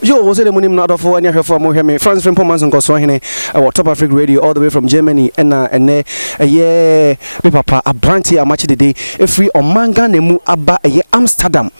Yo, was it the money not for any for more me? France from Pomans and Goswahine, our Top Africa Radio, all the way from Germany, and yeah, papa, a brandy, a match the day, if free on manga, nemu, abba, Amsterdam,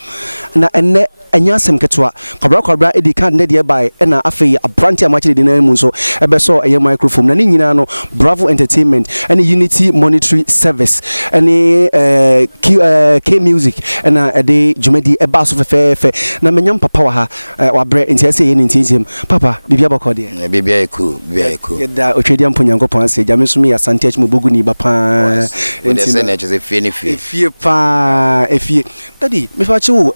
and Yasem Ketua, Cabra, Eddie Can, nearby, and a brandy, a match the name, so a beso, a microphone, Naninano, Bravo Entertainment, and Unity Monetary Service, and K Music, and a day, Jumedi, a bass of a fair, Namanyam Papa, or bread in Tessie in Tisium, Papa, Bibia Cody, Bibia cool, get that Otradian Punyango Ponce, Jamisumi, a Santage Mubuguni, Bapa, and Senate is a finny fear, if you, Daddy, Mifachu,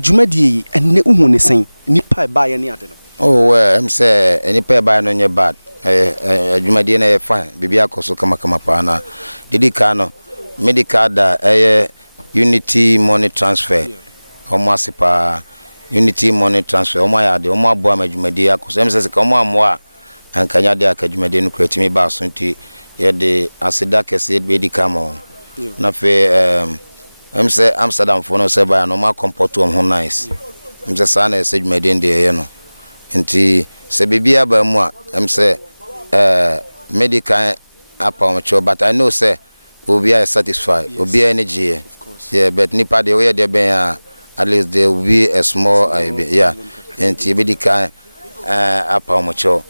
Jumedi, and Neumuni sing, Nipa by any other. Oh, I'm say, any pair by on your bat, Jumadina fine, Bibia Coso Kamakama, Didicano, Medicada, Unity Money Transfer, Omasipa. Unity Money Transfer, Omaya, the Oma Boama Jumedia, Cosem says, come on, moi, and Canada Cajumedin create me basunti, yet the Asidaka said, Bedi Camo. Nafe, say Amsterdam for no seba, no more comport to him nice. Mr. Sana said, Medin de Eno. Inti, Sebibia by moi, say, medical upon but I know, say, will be satisfied, will be energy. Yeah, but Nipa the way they be. At least there will be a small, yeah, and Tibidika Apamocho.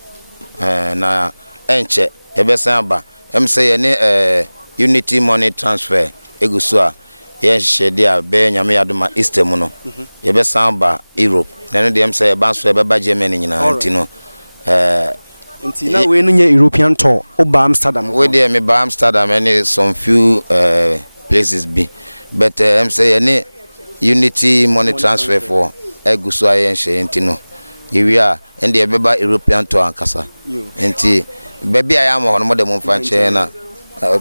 Na Enche, Ebesamba, say Unity Money Transfer, Egusua, yes, dear Ben Yamiaduma Eastermono, Ebesamba, Europe. Then they say about Sweba Germany in Antino. Now we're in European tour, Oba Amsterdam. Where they may buy Amsterdam, and some few places be. But say any. Unity Money Transfer for Egusua and Shentino. Here we are, and the Beba European tour and Casa. And baby, I am on Modern Fanchena.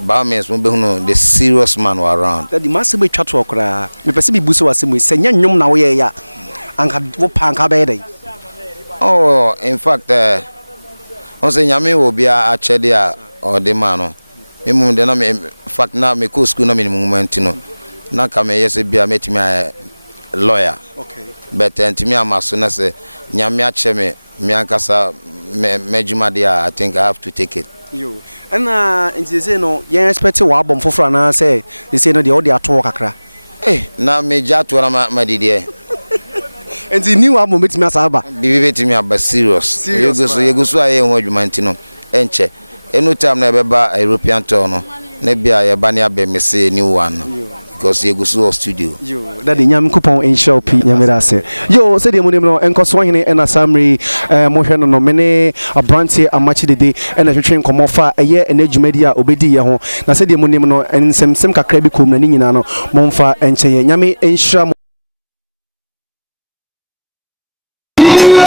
Barmans will be the serious man were around. That the massive chat walk, the Pacific Busso was saying, Yum now, yeah, and had Wopanga Bede. Oh, in fact, on saying Yami will be a chedia or the mano. In fact, now me cool school momentino. Nakame yes be a met me a lawyer. Okay. But to me I'm as soon as nyame acheme me ankasa mejuma dia I think I have to take it. You. And nti say no you expect wa album foforo na say they say no dey all dey ato kakra. Na me jato na ma didie. Nti new album betimi asaba. Bibi betimi aba serious. Yeguso aye ho adwuma ntino enche. Enu time na beba European tour no. Na bia ye ba ne abe me say new one. Because you go to studio. Yo, that the Yam coupon in shop, Yamirase. Yo, said the money and Coswahine and a summary, motion no many a brandy a match the day and a train come off a year and edge media obedi yaho. Na said the money and some craby cum Naninano, Monfa and Che Yami and Sham. Yeah.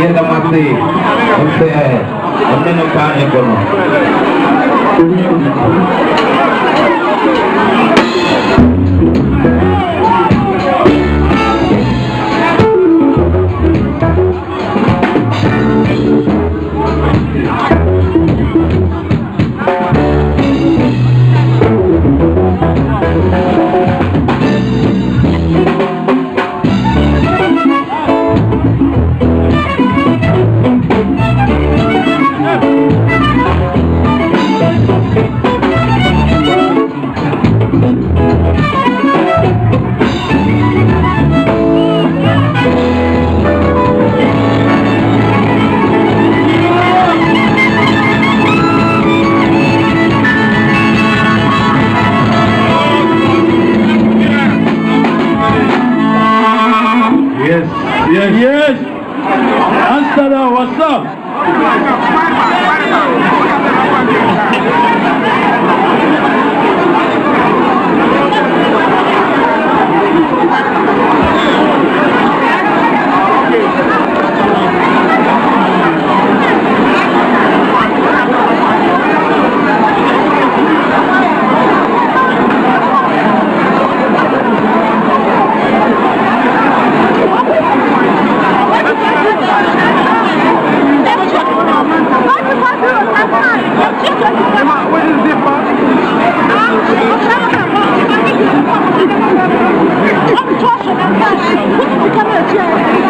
Yenda mati, onde no kane kono. Yes. Amsterdam, what's up? Come here,